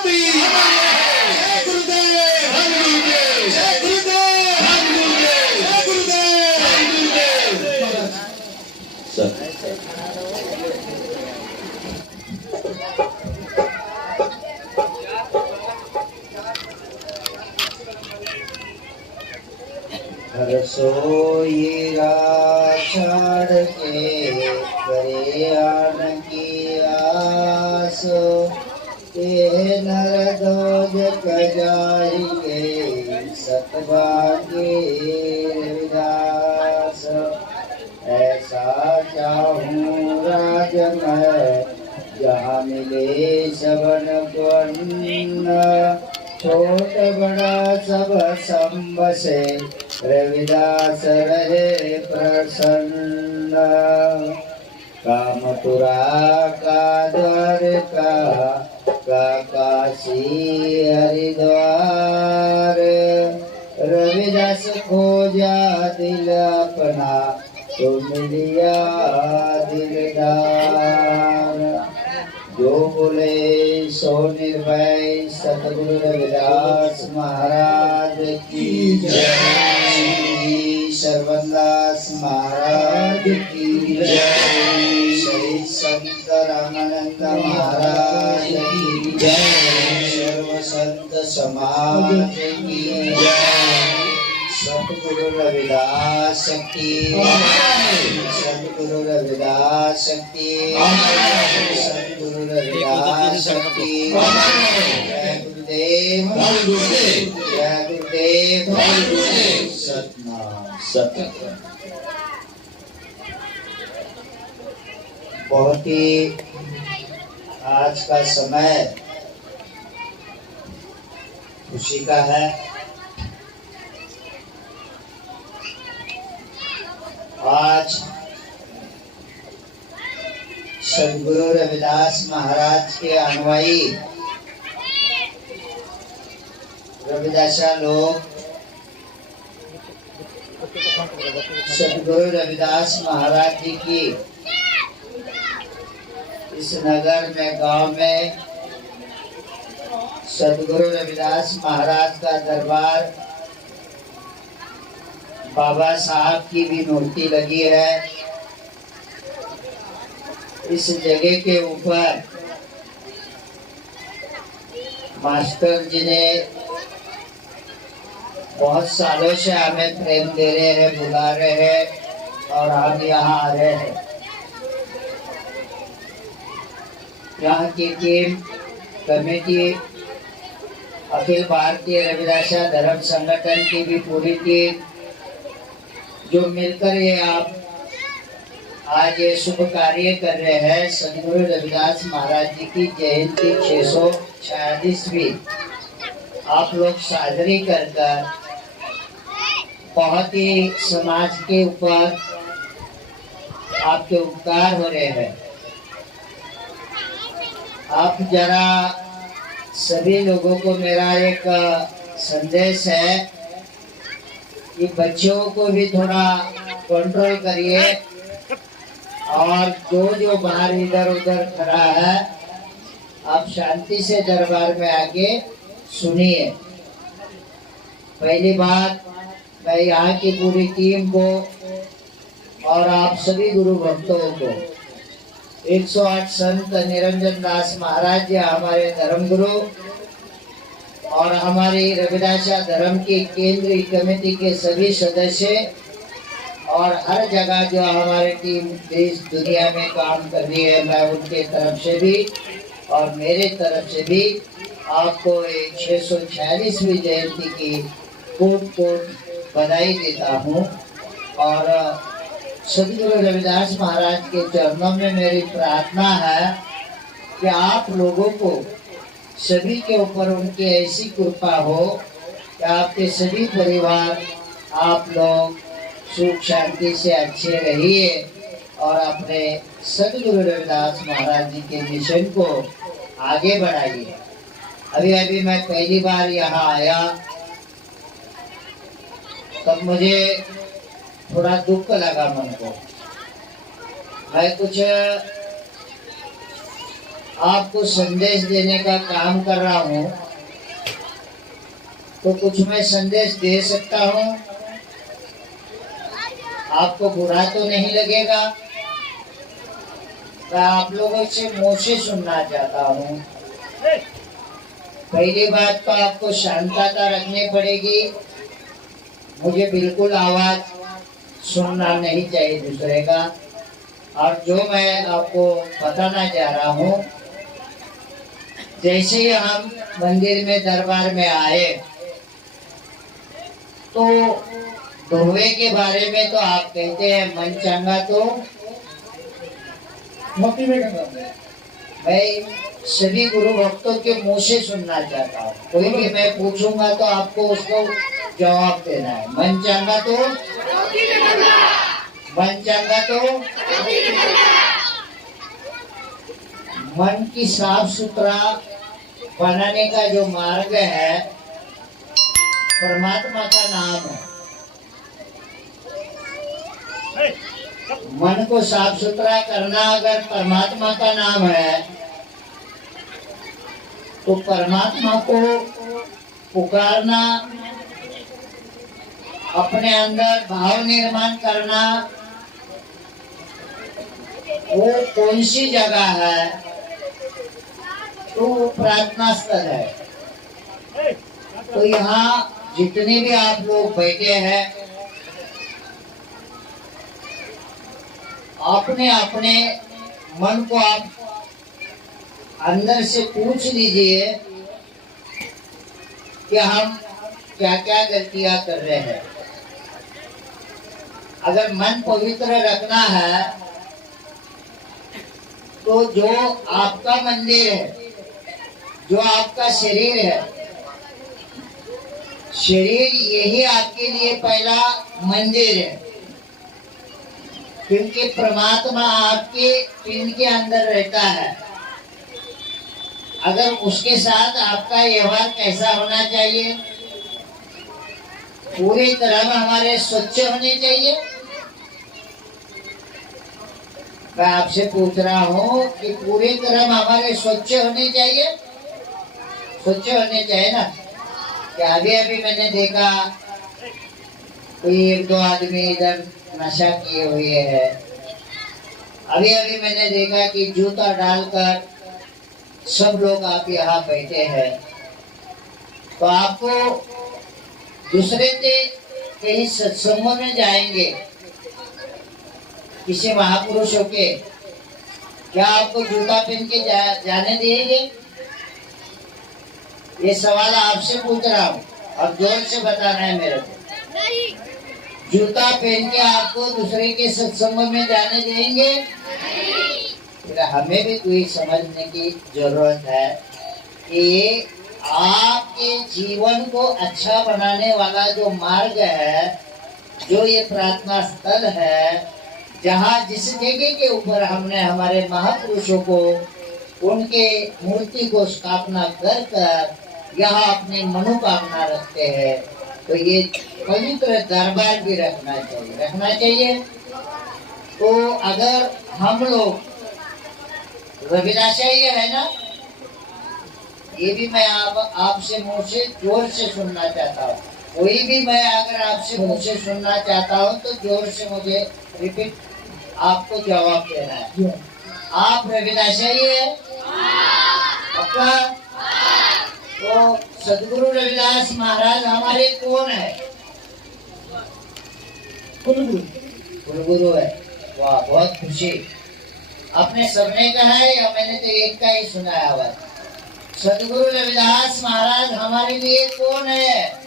शक्ति। जय गुरुदेव, धन गुरुदेव, जय गुरुदेव, धन गुरुदेव, जय गुरुदेव, धन गुरुदेव। रसोईरा छाड़ के करे आन की आस, ये नर दोज कजाई के सतभागे रविदास। ऐसा चाहूँ राज मैं जहाँ मिले सबन पुण्य, छोट बड़ा सब संब से रविदास रहे प्रसन्न। कामपुरा का द्वारका का काशी हरिद्वार, रविदास खोजा दिल अपना तो मिलिया दिलदार। जो बोले सो निर्भय सतगुरु रविदास महाराज की जय। सर्वदास महाराज की जय। श्री संत रामानंद महाराज की जय। सर्व संत समाज की जय। सतगुरु रविदास की सतगुरु रविदास की सतगुरु रविदास की जय गुरुदेव, जय गुरुदेव, सतनाम सत्य। बहुत ही आज का समय खुशी का है। आज सद्गुरु रविदास महाराज के अनुयायी रविदासा लोग सद्गुरु रविदास महाराज जी की इस नगर में गांव में सद्गुरु रविदास महाराज का दरबार, बाबा साहब की भी मूर्ति लगी है। इस जगह के ऊपर मास्टर जी ने बहुत सालों से हमें प्रेम दे रहे हैं, बुला रहे हैं और हम यहाँ आ रहे हैं। यहाँ की टीम कमेटी, अखिल भारतीय रविदास धर्म संगठन की भी पूरी टीम जो मिलकर ये आप आज ये शुभ कार्य कर रहे हैं। सद्गुरु रविदास महाराज जी की जयंती 646वीं आप लोग साजरी कर बहुत ही समाज के ऊपर आपके उपकार हो रहे हैं। आप जरा सभी लोगों को मेरा एक संदेश है कि बच्चों को भी थोड़ा कंट्रोल करिए और जो बाहर इधर उधर खड़ा है आप शांति से दरबार में आके सुनिए। पहली बात, मैं यहाँ की पूरी टीम को और आप सभी गुरु भक्तों को 108 संत निरंजन दास महाराज जी हमारे धर्म गुरु और हमारी रविदास धर्म की केंद्रीय कमेटी के सभी सदस्य और हर जगह जो हमारी टीम देश दुनिया में काम कर रही है, मैं उनके तरफ से भी और मेरे तरफ से भी आपको 646वीं जयंती की खूब बधाई देता हूँ। और सद्गुरु रविदास महाराज के चरणों में मेरी प्रार्थना है कि आप लोगों को सभी के ऊपर उनकी ऐसी कृपा हो कि आपके सभी परिवार आप लोग सुख शांति से अच्छे रहिए और अपने सद्गुरु रविदास महाराज जी के मिशन को आगे बढ़ाइए। अभी मैं पहली बार यहाँ आया तब मुझे थोड़ा दुख लगा मन को। मैं कुछ आपको संदेश देने का काम कर रहा हूँ, तो कुछ मैं संदेश दे सकता हूँ, आपको बुरा तो नहीं लगेगा। मैं आप लोगों से मुंह से सुनना चाहता हूँ। पहली बात तो आपको शांतता रखनी पड़ेगी। मुझे बिल्कुल आवाज सुनना नहीं चाहिए दूसरे का। और जो मैं आपको बताना चाह रहा हूँ, जैसे ही हम मंदिर में दरबार में आए तो दोहे के बारे में तो आप कहते हैं मन चंगा तो मैं सभी गुरु भक्तों के मुंह से सुनना चाहता हूँ। कोई भी मैं पूछूंगा तो आपको उसको जवाब देना है। मन चंगा तो मन चंगा तो मन की साफ सुथरा बनाने का जो मार्ग है परमात्मा का नाम है। मन को साफ सुथरा करना अगर परमात्मा का नाम है तो परमात्मा को पुकारना, अपने अंदर भाव निर्माण करना, वो कौन सी जगह है? तो वो प्रार्थना स्थल है। तो यहाँ जितने भी आप लोग बैठे हैं, अपने अपने मन को आप अंदर से पूछ लीजिए कि हम क्या क्या गलतियां कर रहे हैं। अगर मन पवित्र रखना है तो जो आपका मंदिर है, जो आपका शरीर है, शरीर यही आपके लिए पहला मंदिर है। क्योंकि परमात्मा आपके पिंड के अंदर रहता है। अगर उसके साथ आपका व्यवहार कैसा होना चाहिए? पूरी तरह हमारे स्वच्छ होने चाहिए। मैं आपसे पूछ रहा हूँ कि पूरी तरह हमारे स्वच्छ होने चाहिए। स्वच्छ होने चाहिए ना। क्या अभी अभी मैंने देखा कोई एक दो आदमी इधर नशा किए हुए है। अभी अभी मैंने देखा कि जूता डालकर सब लोग आप यहाँ बैठे हैं। तो आपको दूसरे से कहीं सत्संग में जाएंगे किसी महापुरुषों के, क्या आपको जूता पहन के जाने देंगे? ये सवाल आपसे पूछ रहा हूँ और जोर से बताना है मेरे को। जूता पहन के आपको दूसरे के सत्संग में जाने देंगे? फिर हमें भी कोई समझने की जरूरत है कि आपके जीवन को अच्छा बनाने वाला जो मार्ग है, जो ये प्रार्थना स्थल है, जहाँ जिस जगह के ऊपर हमने हमारे महापुरुषों को, उनके मूर्ति को स्थापना कर कर यहाँ अपनी मनोकामना रखते हैं, तो ये पवित्र दरबार भी रखना चाहिए। तो अगर हम लोग रविदासाई है ना, ये भी मैं आपसे मुंह से जोर से सुनना चाहता हूँ। कोई भी मैं अगर आपसे मुंह से सुनना चाहता हूँ तो जोर से मुझे रिपीट आपको जवाब देना है। आप रविदासाई है? पक्का? तो सदगुरु रविदास महाराज हमारे कौन है? कुलगुरु है। वाह, बहुत खुशी। आपने सबने कहा है या मैंने तो एक का ही सुना है आवाज? सदगुरु रविदास महाराज हमारे लिए कौन है?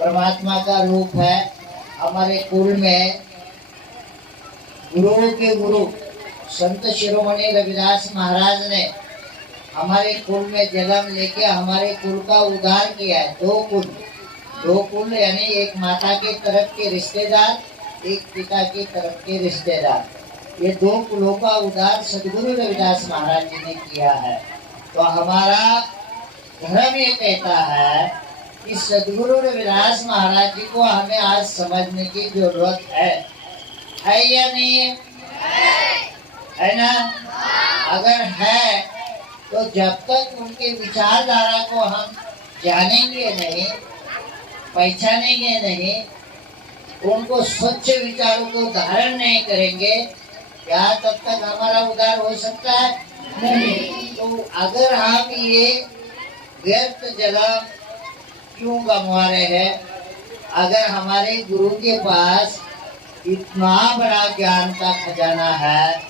परमात्मा का रूप है। हमारे कुल में गुरुओं के गुरु संत शिरोमणि रविदास महाराज ने हमारे कुल में जन्म लेके हमारे कुल का उद्धार किया है। दो कुल यानी एक माता की तरफ के रिश्तेदार, एक पिता की तरफ के रिश्तेदार, ये दो कुलों का उद्धार सदगुरु रविदास महाराज जी ने किया है। तो हमारा धर्म ये कहता है कि सदगुरु रविदास महाराज जी को हमें आज समझने की जरूरत है या नहीं है? है ना? अगर है तो जब तक उनके विचारधारा को हम जानेंगे नहीं, पहचानेंगे नहीं, उनको स्वच्छ विचारों को धारण नहीं करेंगे, क्या तब तक हमारा उद्धार हो सकता है? नहीं। तो अगर हम ये व्यर्थ जगह क्यों गंवा रहे हैं? अगर हमारे गुरु के पास इतना बड़ा ज्ञान का खजाना है,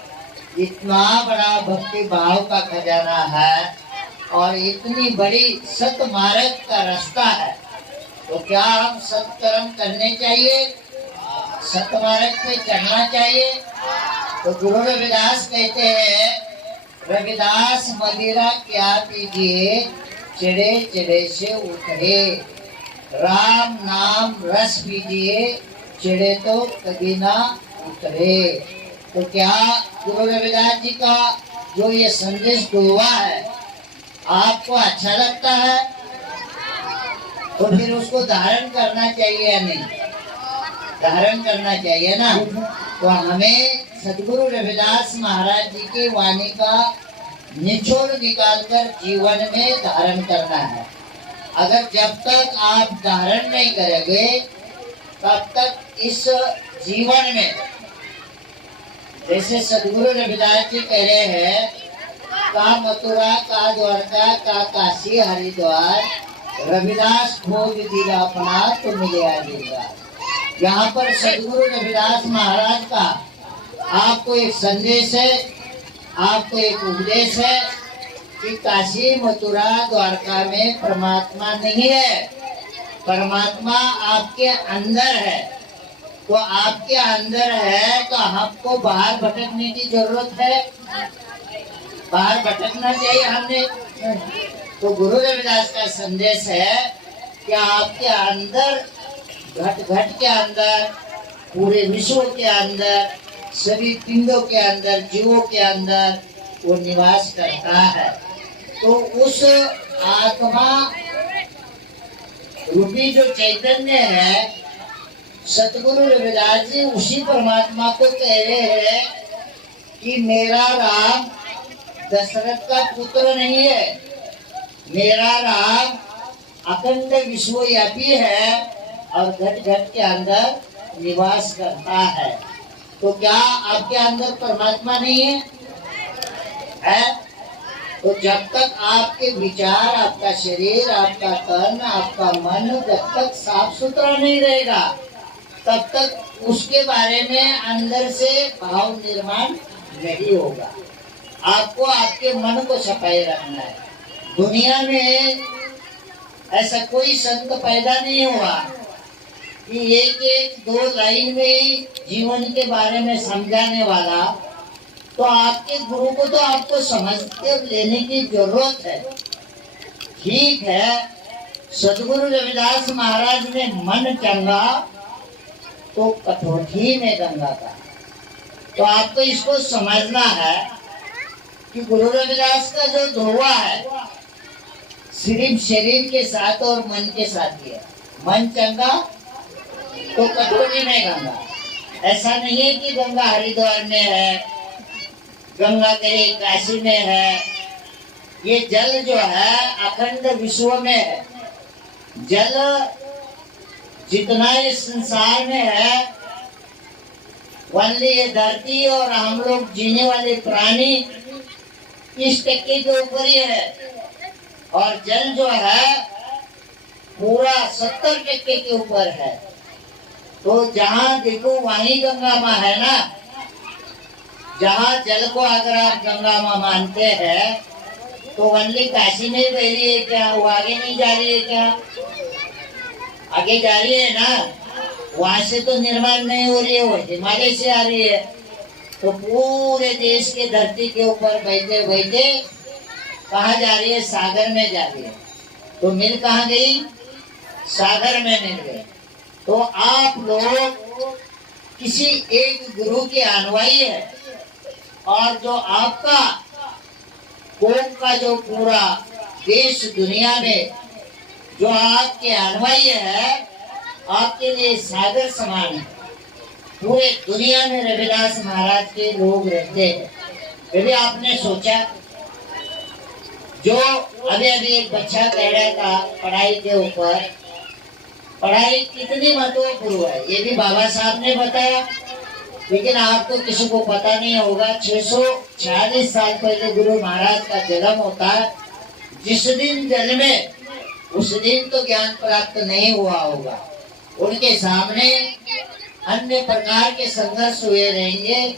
इतना बड़ा भक्ति भाव का खजाना है और इतनी बड़ी सतमार्ग का रास्ता है, तो क्या हम सत्कर्म करने चाहिए, सतमार्ग पे चढ़ना चाहिए? तो गुरु रविदास कहते हैं, रविदास मदिरा क्या पीजिए, चिड़े चिड़े से उतरे, राम नाम रस पीजिए, चिड़े तो कभी ना उतरे। तो क्या गुरु रविदास जी का जो ये संदेश हुआ है आपको अच्छा लगता है? तो फिर उसको धारण करना चाहिए या नहीं? धारण करना चाहिए ना। तो हमें सदगुरु रविदास महाराज जी की वाणी का निचोड़ निकालकर जीवन में धारण करना है। अगर जब तक आप धारण नहीं करेंगे तब तक इस जीवन में, जैसे सदगुरु रविदास जी कह रहे हैं, का मथुरा का द्वारका का काशी हरिद्वार, रविदास खोज दिला अपना तो मिले आजीगा। यहाँ पर सदगुरु रविदास महाराज का आपको एक संदेश है, आपको एक उपदेश है कि काशी मथुरा द्वारका में परमात्मा नहीं है, परमात्मा आपके अंदर है। तो आपके अंदर है तो आपको बाहर भटकने की जरूरत है? बाहर भटकना चाहिए हमने? तो गुरु रविदास का संदेश है कि आपके अंदर, घट घट के अंदर, पूरे विश्व के अंदर, सभी पिंडों के अंदर, जीवों के अंदर वो निवास करता है। तो उस आत्मा रूपी जो चैतन्य है, सतगुरु रविदास जी उसी परमात्मा को कह रहे हैं कि मेरा राम दशरथ का पुत्र नहीं है, मेरा राम अखंड विश्वव्यापी है और घट घट के अंदर निवास करता है। तो क्या आपके अंदर परमात्मा नहीं है? है? तो जब तक आपके विचार, आपका शरीर, आपका तन, आपका मन जब तक साफ सुथरा नहीं रहेगा तब तक उसके बारे में अंदर से भाव निर्माण नहीं होगा। आपको आपके मन को सफाई रखना है। दुनिया में ऐसा कोई संत पैदा नहीं हुआ कि एक एक दो लाइन में जीवन के बारे में समझाने वाला। तो आपके गुरु को तो आपको समझते लेने की जरूरत है। ठीक है, सदगुरु रविदास महाराज ने मन चंगा तो कठोठी में गंगा का। तो आपको इसको समझना है कि गुरु रविदास का जो धोवा है सिर्फ शरीर के साथ और मन के साथ ही है। मन चंगा तो कठोरी में गंगा। ऐसा नहीं है कि गंगा हरिद्वार में है, गंगा कहीं काशी में है। ये जल जो है अखंड विश्व में है। जल जितना इस संसार में है, वनली ये धरती और हम लोग जीने वाले प्राणी इस टक्के के ऊपर ही है। और जल जो है पूरा 70% के ऊपर है। तो जहाँ देखो वहीं गंगा माँ है ना। जहाँ जल को अगर आप गंगा माँ मानते हैं तो वनली काशी में बह रही है क्या? वो आगे नहीं जा रही है क्या? आगे जा रही है ना। वहां से तो निर्माण नहीं हो रही है, वो हिमालय से आ रही है। तो पूरे देश के धरती के ऊपर बैठे बैठे कहाँ जा रही है? सागर में जा रही है। तो मिल कहाँ गई? सागर में मिल गई। तो आप लोग किसी एक गुरु के अनुयायी है और जो आपका कौम का जो पूरा देश दुनिया में जो आपके अनुयायी है, आपके लिए सागर समान है। पूरे दुनिया में रविदास महाराज के लोग रहते हैं। कभी आपने सोचा, जो अभी अभी एक बच्चा कह रहा था पढ़ाई के ऊपर, पढ़ाई कितनी महत्वपूर्ण है ये भी बाबा साहब ने बताया, लेकिन आपको किसी को पता नहीं होगा। 646 साल पहले गुरु महाराज का जन्म होता है। जिस दिन जन्मे उस दिन तो ज्ञान प्राप्त नहीं हुआ होगा। उनके सामने अन्य प्रकार के संघर्ष हुए रहेंगे,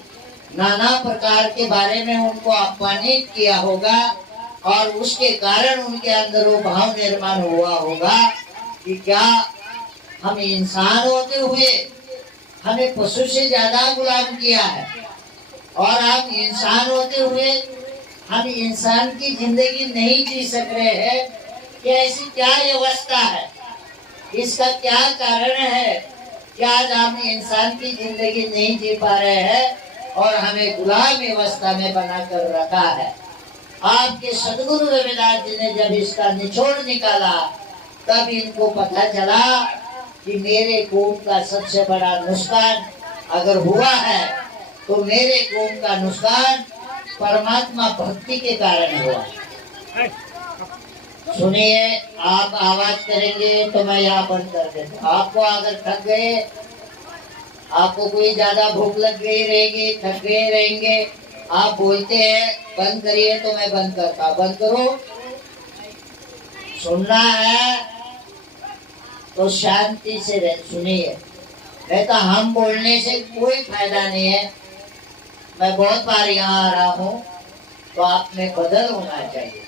नाना प्रकार के बारे में उनको अपमानित किया होगा, और उसके कारण उनके अंदर वो भाव निर्माण हुआ होगा कि क्या हम इंसान होते हुए हमें पशु से ज्यादा गुलाम किया है, और हम इंसान होते हुए हम इंसान की जिंदगी नहीं जी सक रहे हैं। कि ऐसी क्या व्यवस्था है, इसका क्या कारण है कि आज हम इंसान की जिंदगी नहीं जी पा रहे हैं और हमें गुलाम व्यवस्था में बनाकर रखा है। आपके सदगुरु रविदास जी ने जब इसका निचोड़ निकाला, तब इनको पता चला कि मेरे कौम का सबसे बड़ा नुकसान अगर हुआ है तो मेरे कौम का नुकसान परमात्मा भक्ति के कारण हुआ। सुनिए, आप आवाज करेंगे तो मैं यहाँ बंद कर देता हूँ। आपको अगर थक गए, आपको कोई ज्यादा भूख लग गई रहेगी, थक गए रहेंगे, आप बोलते हैं बंद करिए तो मैं बंद करता हूँ। बंद करो। सुनना है तो शांति से सुनिए, नहीं तो हम बोलने से कोई फायदा नहीं है। मैं बहुत बार यहाँ आ रहा हूँ, तो आप में बदल होना चाहिए,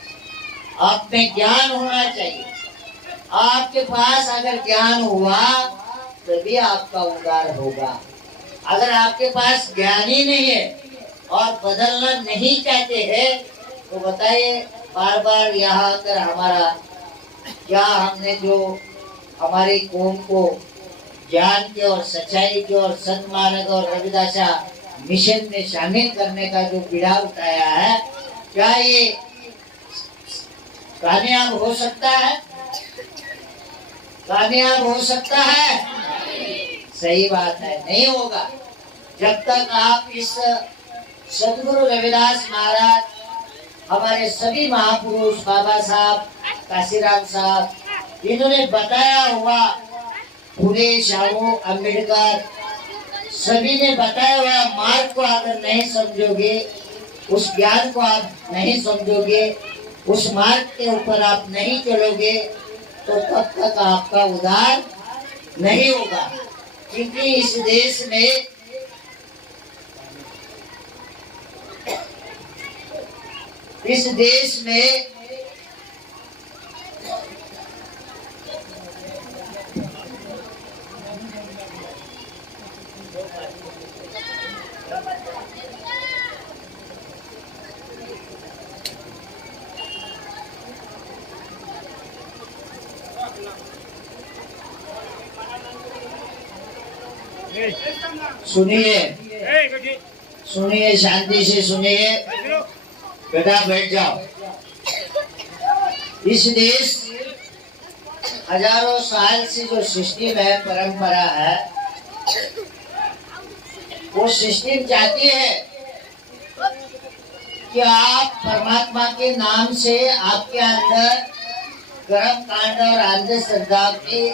आप में ज्ञान होना चाहिए। आपके पास अगर ज्ञान हुआ तभी आपका उद्धार होगा। अगर आपके पास ज्ञान ही नहीं है और बदलना नहीं चाहते हैं, तो बताइए बार बार यहाँ आकर हमारा क्या, हमने जो हमारी कौम को ज्ञान के और सच्चाई के और सन्मार्ग और रविदासा मिशन में शामिल करने का जो बीड़ा उठाया है, क्या ये कामयाब हो सकता है? कामयाब हो सकता है? सही बात है, नहीं होगा। जब तक आप इस सदगुरु रविदास महाराज, हमारे सभी महापुरुष, बाबा साहब, काशीराम साहब, इन्होंने बताया हुआ, फुले शाहू अम्बेडकर, सभी ने बताया हुआ मार्ग को अगर नहीं समझोगे, उस ज्ञान को आप नहीं समझोगे, उस मार्ग के ऊपर आप नहीं चलोगे, तो तब तक आपका उद्धार नहीं होगा। क्योंकि इस देश में सुनिए, सुनिए, शांति से सुनिए। बेटा बैठ जाओ। इस देश हजारों साल से जो सिस्टम है, परंपरा है, वो सिस्टम चाहती है कि आप परमात्मा के नाम से आपके अंदर कर्म कांड और अंधश्रद्धा की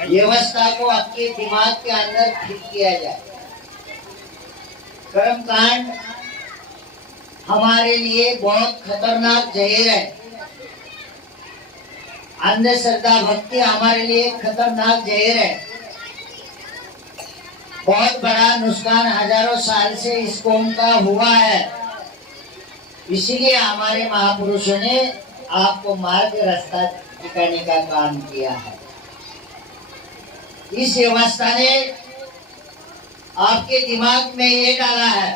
व्यवस्था को आपके दिमाग के अंदर फिट किया जाए। कर्म कांड हमारे लिए बहुत खतरनाक जहर है। अंधश्रद्धा भक्ति हमारे लिए खतरनाक जहर है। बहुत बड़ा नुकसान हजारों साल से इस कौम का हुआ है। इसीलिए हमारे महापुरुषों ने आपको मार्ग रास्ता दिखाने का काम किया है। इस व्यवस्था ने आपके दिमाग में ये डाला है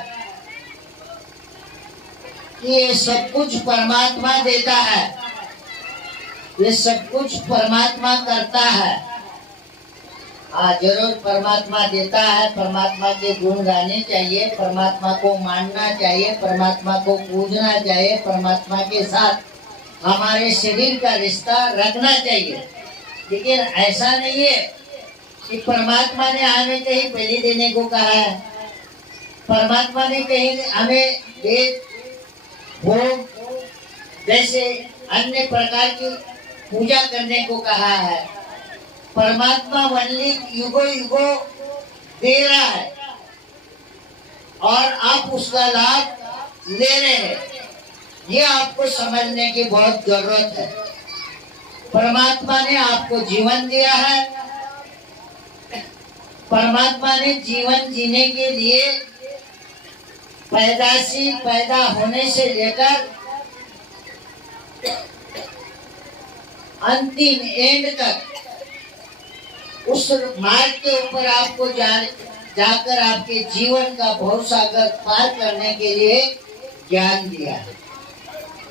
कि ये सब कुछ परमात्मा देता है, ये सब कुछ परमात्मा करता है। हाँ, जरूर परमात्मा देता है, परमात्मा के गुण गाने चाहिए, परमात्मा को मानना चाहिए, परमात्मा को पूजना चाहिए, परमात्मा के साथ हमारे शरीर का रिश्ता रखना चाहिए। लेकिन ऐसा नहीं है कि परमात्मा ने हमें कहीं बलि देने को कहा है, परमात्मा ने कहीं हमें वेद होम जैसे अन्य प्रकार की पूजा करने को कहा है। परमात्मा वनली युगो युगो दे रहा है और आप उसका लाभ ले रहे हैं। ये आपको समझने की बहुत जरूरत है। परमात्मा ने आपको जीवन दिया है। परमात्मा ने जीवन जीने के लिए पैदा होने से लेकर अंतिम एंड तक उस मार्ग के ऊपर आपको जाकर आपके जीवन का भवसागर पार करने के लिए ज्ञान दिया है।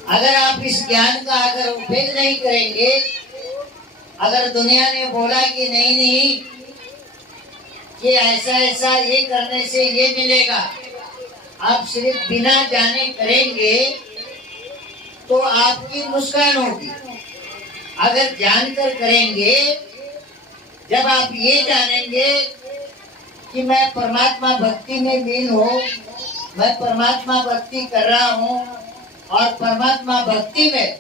अगर आप इस ज्ञान का अगर उपयोग नहीं करेंगे, अगर दुनिया ने बोला कि नहीं कि ऐसा ऐसा ये करने से ये मिलेगा, आप सिर्फ बिना जाने करेंगे तो आपकी नुकसान होगी। अगर जानकर करेंगे, जब आप ये जानेंगे कि मैं परमात्मा भक्ति में लीन हूँ, मैं परमात्मा भक्ति कर रहा हूँ और परमात्मा भक्ति में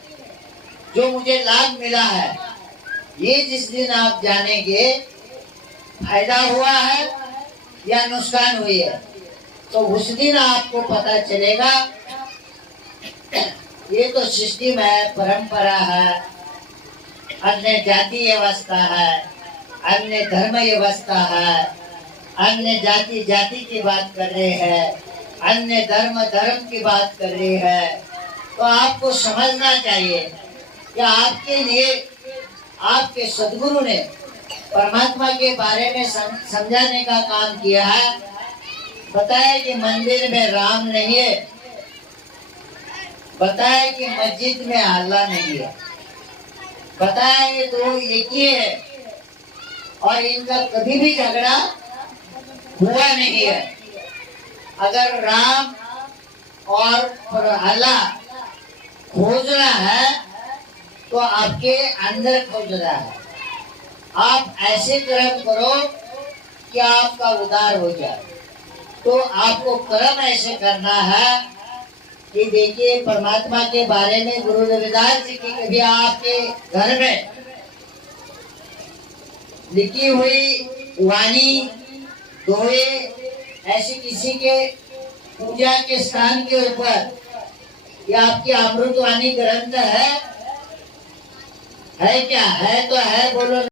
जो मुझे लाभ मिला है, ये जिस दिन आप जानेंगे फायदा हुआ है या नुकसान हुई है, तो उस दिन आपको पता चलेगा। ये तो सिस्टम है, परंपरा है, अन्य जाति व्यवस्था है, अन्य धर्म व्यवस्था है, अन्य जाति की बात कर रहे हैं, अन्य धर्म की बात कर रहे हैं। तो आपको समझना चाहिए कि आपके लिए आपके सदगुरु ने परमात्मा के बारे में समझाने का काम किया है। बताया कि मंदिर में राम नहीं है, बताया कि मस्जिद में अल्लाह नहीं है, बताया ये दो एक ही है और इनका कभी भी झगड़ा हुआ नहीं है। अगर राम और अल्लाह खोजना है तो आपके अंदर खोजना है। आप ऐसे कर्म करो कि आपका उद्धार हो जाए। तो आपको कर्म ऐसे करना है कि देखिए, परमात्मा के बारे में गुरु रविदास जी की कभी आपके घर में लिखी हुई वाणी दोहे ऐसे किसी के पूजा के स्थान के ऊपर या आपकी अमृतवाणी ग्रंथ है क्या? है तो है, बोलो।